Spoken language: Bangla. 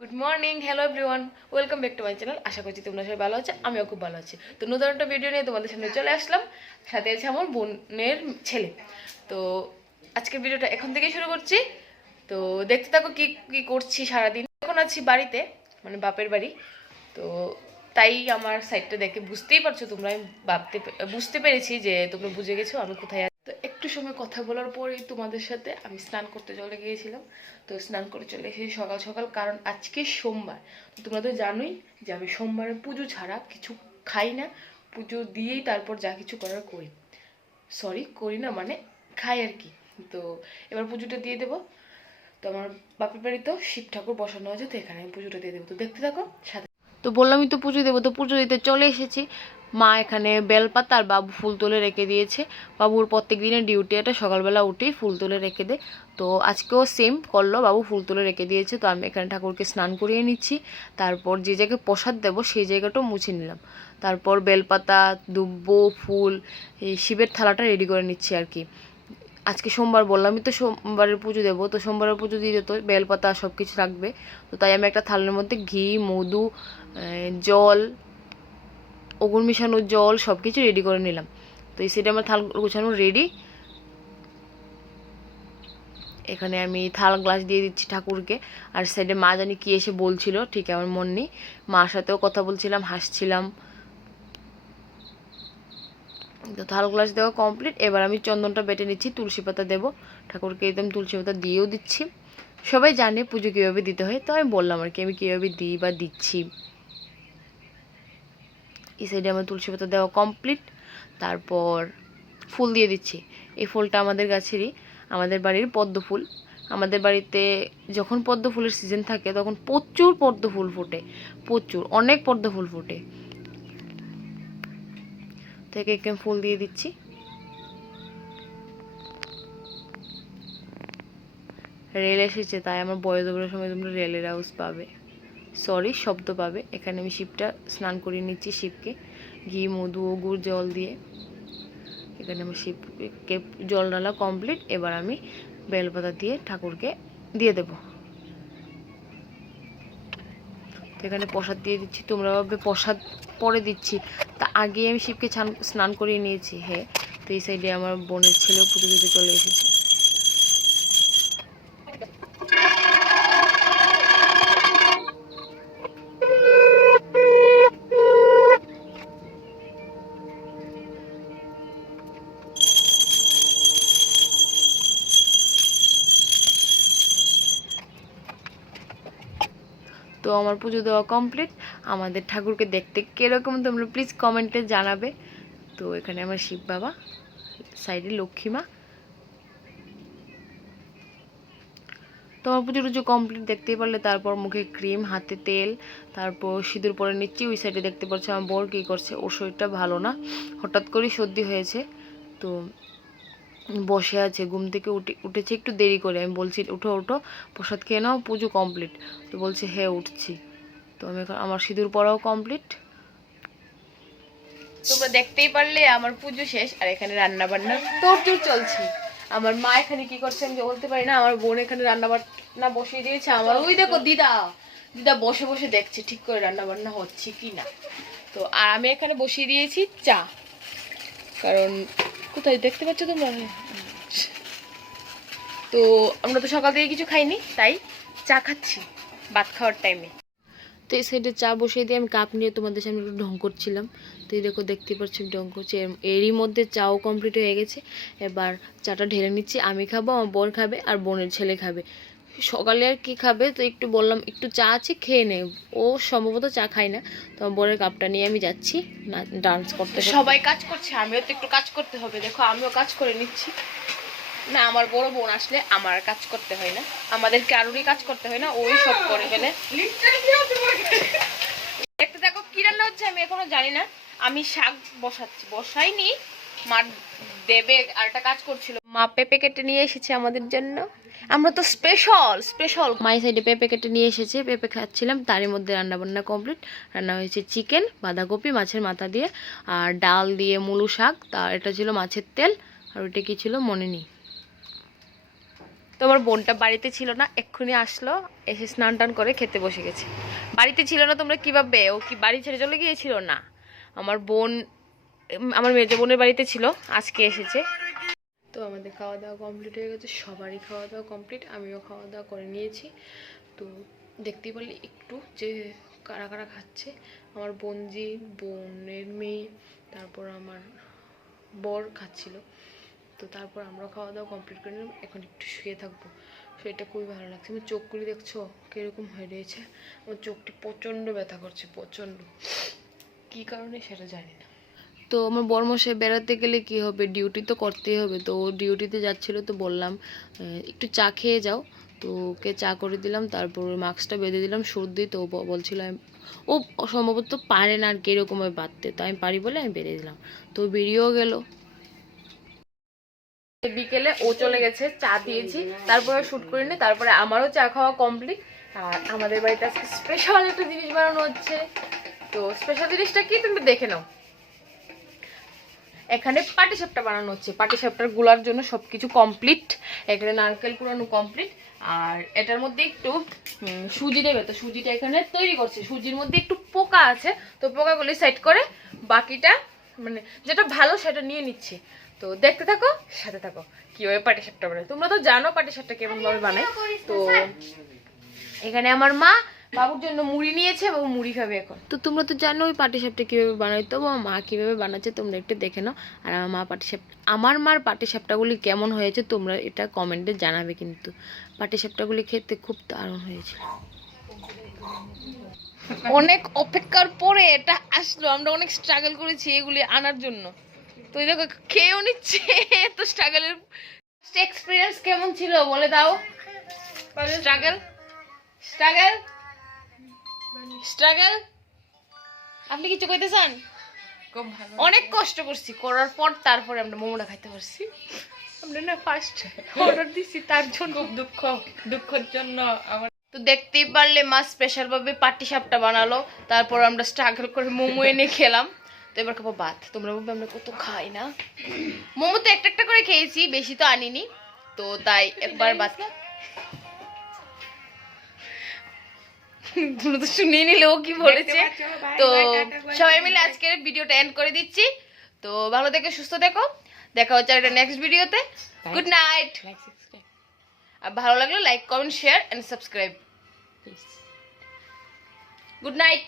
Good morning, hello everyone, welcome back to my channel. আশা করছি তোমরা সবাই ভালো আছো, আমিও খুব ভালো আছি। তো নতুন একটা ভিডিও নিয়ে তোমাদের সামনে চলে আসলাম, সাথে আছে আমার বোনের ছেলে। তো আজকের ভিডিওটা এখন থেকেই শুরু করছি। তো দেখতে থাকো কি কি করছি সারাদিন। এখন আছি বাড়িতে, মানে বাপের বাড়ি। তো তাই আমার সাইডটা দেখে বুঝতেই পারছো তোমরা, আমি বুঝতে পেরেছি যে তোমরা বুঝে গেছো আমি কোথায় আছি। তো একটু সময় কথা বলার পরেই তোমাদের সাথে আমি স্নান করতে চলে গিয়েছিলাম। তো স্নান করে চলে এসেছি সকাল সকাল, কারণ আজকে সোমবার। তো তোমরা তো জানোই যে আমি সোমবারে পুজো ছাড়া কিছু খাই না, পুজো দিয়েই তারপর যা কিছু করার করি। করি না মানে খাই আর কি। তো এবার পুজোটা দিয়ে দেবো। তো আমার বাপের বাড়িতেও শিব ঠাকুর বসানো হয়েছে, তো এখানে আমি পুজোটা দিয়ে দেবো। তো দেখতে থাকো সাথে। তো বললামই তো পুজো দেবো, তো পুজো দিতে চলে এসেছি। মা এখানে বেলপাতা আর বাবু ফুল তুলে রেখে দিয়েছে। বাবুর প্রত্যেক দিনের ডিউটি, এটা সকালবেলা উঠেই ফুল তুলে রেখে দে। তো আজকেও সেম করলো, বাবু ফুল তুলে রেখে দিয়েছে। তো আমি এখানে ঠাকুরকে স্নান করিয়ে নিচ্ছি। তারপর যে জায়গায় প্রসাদ দেবো সেই জায়গাটাও মুছে নিলাম। তারপর বেলপাতা, দুব্বো, ফুল, এই শিবের থালাটা রেডি করে নিচ্ছি আর কি। আজকে সোমবার, বললামই তো সোমবারের পুজো দেবো। তো সোমবারের পুজো দিয়ে যেত, বেলপাতা সব কিছু রাখবে। তো তাই আমি একটা থালের মধ্যে ঘি, মধু, জল, অগুন মিশানো জল সব কিছু রেডি করে নিলাম। তো এই সাইডে আমার থাল গোছানো রেডি। এখানে আমি থাল গ্লাস দিয়ে দিচ্ছি ঠাকুরকে। আর সাইডে মা জানি কি এসে বলছিল, ঠিক আমার মন নেই। মার সাথেও কথা বলছিলাম, হাসছিলাম। তো থাল গ্লাস দেওয়া কমপ্লিট। এবার আমি চন্দনটা বেটে নিচ্ছি, তুলসী পাতা দেবো ঠাকুরকে, একদম তুলসী পাতা দিয়েও দিচ্ছি। সবাই জানে পুজো কীভাবে দিতে হয়, তো আমি বললাম আর কি আমি কীভাবে দিই বা দিচ্ছি। এই সাইডে আমার তুলসী পাতা দেওয়া কমপ্লিট। তারপর ফুল দিয়ে দিচ্ছি। এই ফুলটা আমাদের গাছেরই, আমাদের বাড়ির পদ্ম ফুল। আমাদের বাড়িতে যখন পদ্ম ফুলের সিজন থাকে তখন প্রচুর পদ্ম ফুল ফোটে, প্রচুর, অনেক পদ্ম ফুল ফোটে। থেকে একে ফুল দিয়ে দিচ্ছি। রেল এসেছে, তাই আমার বয়স ওভারের সময় তোমরা রেলের আওয়াজ পাবে, শব্দ পাবে। এখানে আমি শিবটা স্নান করিয়ে নিচ্ছি, শিবকে ঘি, মধু ও গুড় জল দিয়ে। এখানে আমার শিবকে জল ঢালা কমপ্লিট। এবার আমি বেলপাতা দিয়ে ঠাকুরকে দিয়ে দেব। তো এখানে প্রসাদ দিয়ে দিচ্ছি। তোমরা ভাবে প্রসাদ পরে দিচ্ছি, তা আগে আমি শিবকে স্নান করিয়ে নিয়েছি। হ্যাঁ, তো এই সাইডে আমার বোনের ছেলেও পুজো দিতে চলে এসেছে। তো আমার পুজো দেওয়া কমপ্লিট। আমাদের ঠাকুরকে দেখতে কীরকম তোমরা প্লিজ কমেন্টে জানাবে। তো এখানে আমার শিব বাবা, সাইডে লক্ষ্মী মা। তো আমার পুজো টুজো কমপ্লিট দেখতেই পারলে। তারপর মুখে ক্রিম, হাতে তেল, তারপর সিঁদুর পরে নিচ্ছি। ওই সাইডে দেখতে পাচ্ছি আমার বর কী করছে, ওর শরীরটা ভালো না, হঠাৎ করেই সর্দি হয়েছে। তো বসে আছে, ঘুম থেকে উঠেছে একটু দেরি করে। আমি বলছি উঠো উঠো, প্রসাদ খেয়ে নাও, পুজো কমপ্লিট। তো বলছে হ্যাঁ উঠছি। তো আমি এখন, আমার সিঁদুর পরাও কমপ্লিট। তোমরা দেখতেই পারলে আমার পুজো শেষ, আর এখানে রান্না বান্না তোড়জোড় চলছে। আমার মা এখানে কি করছে আমি বলতে পারি না। আমার বোন এখানে রান্না বান্না বসিয়ে দিয়েছে। আমার ওই দেখো দিদা, দিদা বসে বসে দেখছে ঠিক করে রান্না বান্না হচ্ছে কি না। তো আর আমি এখানে বসিয়ে দিয়েছি চা, কারণ কোথায় দেখতে পাচ্ছ তোমরা। তো আমরা তো সকাল থেকে কিছু খাইনি, তাই চা খাচ্ছি ভাত খাওয়ার টাইমে। তো এই সাইডে চা বসিয়ে দিয়ে আমি কাপ নিয়ে তোমাদের সামনে একটু ঢং করছিলাম। তো এই দেখো, দেখতে পাচ্ছি ঢং করছি। এরই মধ্যে চাও কমপ্লিট হয়ে গেছে। এবার চাটা ঢেলে নিচ্ছি। আমি খাবো, আমার বোন খাবে, আর বোনের ছেলে খাবে। সকালে আর কি খাবে, তো একটু বললাম একটু চা আছে খেয়ে নে। ও সম্ভবত চা খায় না। তো আমার বোনের কাপটা নিয়ে আমি যাচ্ছি না ডান্স করতে। সবাই কাজ করছে, আমিও তো একটু কাজ করতে হবে। দেখো আমিও কাজ করে নিচ্ছি। না, আমার বড় বোন আসলে আমার কাজ করতে হয় না, আমাদের কারোরই কাজ করতে হয় না, ওই সব করে ফেলে। দেখতে দেখো কি রান্না হচ্ছে, আমি এখনো জানি না। আমি শাক বসাইনি, মা দেবে আর একটা কাজ করছিল। মা পেঁপে কেটে নিয়ে এসেছে আমাদের জন্য। আমরা তো স্পেশাল মাই সাইডে পেঁপে কেটে নিয়ে এসেছে, পেঁপে খাচ্ছিলাম। তারই মধ্যে রান্না বান্না কমপ্লিট। রান্না হয়েছে চিকেন, বাঁধাকপি, মাছের মাথা দিয়ে, আর ডাল দিয়ে মূলো শাক। এটা ছিল মাছের তেল, আর ওইটা কি ছিল মনে নেই। তো আমার বোনটা বাড়িতে ছিল না, এক্ষুনি আসলো, এসে স্নান টান করে খেতে বসে গেছে। বাড়িতে ছিল না তোমরা কী ভাববে, ও কি বাড়ি ছেড়ে চলে গিয়েছিল? না, আমার বোন, আমার মেজো বোনের বাড়িতে ছিল, আজকে এসেছে। তো আমাদের খাওয়া দাওয়া কমপ্লিট হয়ে গেছে, সবারই খাওয়া দাওয়া কমপ্লিট, আমিও খাওয়া দাওয়া করে নিয়েছি। তো দেখতেই পারলে একটু যে কারা কারা খাচ্ছে, আমার বোনজি, বোনের মেয়ে, তারপর আমার বর খাচ্ছিল। তো তারপর আমরা খাওয়া দাওয়া কমপ্লিট করে নিলাম, এখন একটু শুয়ে থাকবো। সেটা খুবই ভালো লাগছে। আমার চোখগুলি দেখছো কীরকম হয়ে রয়েছে, আমার চোখটি প্রচণ্ড ব্যথা করছে, প্রচণ্ড, কী কারণে সেটা জানি না। তো আমার বরমশাই বেড়াতে গেলে কি হবে, ডিউটি তো করতেই হবে। তো ও ডিউটিতে যাচ্ছিলো, তো বললাম একটু চা খেয়ে যাও। তো ওকে চা করে দিলাম, তারপর মাস্কটা বেঁধে দিলাম সর্দি। তো বলছিল ও সম্ভবত পারে না আর কি এরকমভাবে বাঁধতে, তো আমি পারি বলে আমি বেরিয়ে দিলাম। তো বেরিয়েও গেল। বিকেলে ও চলে গেছে, চা দিয়েছি, তারপরে শ্যুট করে নি, তারপরে আমারও চা খাওয়া কমপ্লিট। আর আমাদের বাড়িতে আজকে স্পেশাল একটা জিনিস বানানো হচ্ছে। তো স্পেশাল জিনিসটা কি তুমি দেখে নাও। এখানে পাটিসাপটা বানানো হচ্ছে, পাটিসাপটার গুলার জন্য সবকিছু কমপ্লিট। এখানে নারকেল কুড়ানো কমপ্লিট, আর এটার মধ্যে একটু সুজি দেবে। তো সুজিটা এখানে তৈরি করছে, সুজির মধ্যে একটু পোকা আছে, তো পোকাগুলি সাইড করে বাকিটা মানে যেটা ভালো সেটা নিয়ে নিচ্ছে। তো দেখতে থাকো, সাথে থাকো কিভাবে পাটিসাপটা বানায়। তোমরা তো জানো পাটিসাপটা কেমন ভাবে বানায়। তো এখানে আমার মা বাবুর জন্য মুড়ি নিয়েছে, বাবু মুড়ি খাবে এখন। তো তোমরা তো জানো ওই পাটিসাপটা কীভাবে বানাই, তো আমার মা কীভাবে বানাচ্ছে তোমরা একটু দেখে নাও। আর আমার মার পাটিসাপটাগুলি কেমন হয়েছে তোমরা এটা কমেন্টে জানাবে। কিন্তু পাটিসাপটাগুলি খেতে খুব দারুণ হয়েছে। অনেক অপেক্ষার পরে এটা আসলো, আমরা অনেক স্ট্রাগল করেছি এগুলি আনার জন্য। তো এই দেখো খেয়েও নিচ্ছে, তো স্ট্রাগলের এক্সপিরিয়েন্স কেমন ছিল বলে দাও। স্ট্রাগল স্ট্রাগল স্ট্রাগল আপনি কিছু কইতে চান? খুব ভালো, অনেক কষ্ট করছি, করার পর তারপরে আমরা মোমোটা খাইতে পারছি। আমরা না ফার্স্ট অর্ডার দিছি, তার জন্য খুব দুঃখের জন্য আমার। তো দেখতেই পারলে মা স্পেশাল ভাবে পাটিসাপটা বানালো, তারপর আমরা স্ট্রাগল করে মোমো এনে খেলাম। তো এবার খাবো ভাত। তোমরা বলবে আমরা কত খাই না, মোমো তো একটা একটা করে খেয়েছি, বেশি তো আনিনি, তো তাই একবার ভাত। তোমরা তো শুনিয়ে নিলে ও কি বলেছে। তো সবাই মিলে আজকের ভিডিওটা এন্ড করে দিচ্ছি। তো ভালো থেকো, সুস্থ থেকো, দেখা হচ্ছে একটা নেক্সট ভিডিওতে। Good night. আর ভালো লাগলে like, comment, share and subscribe. Good night.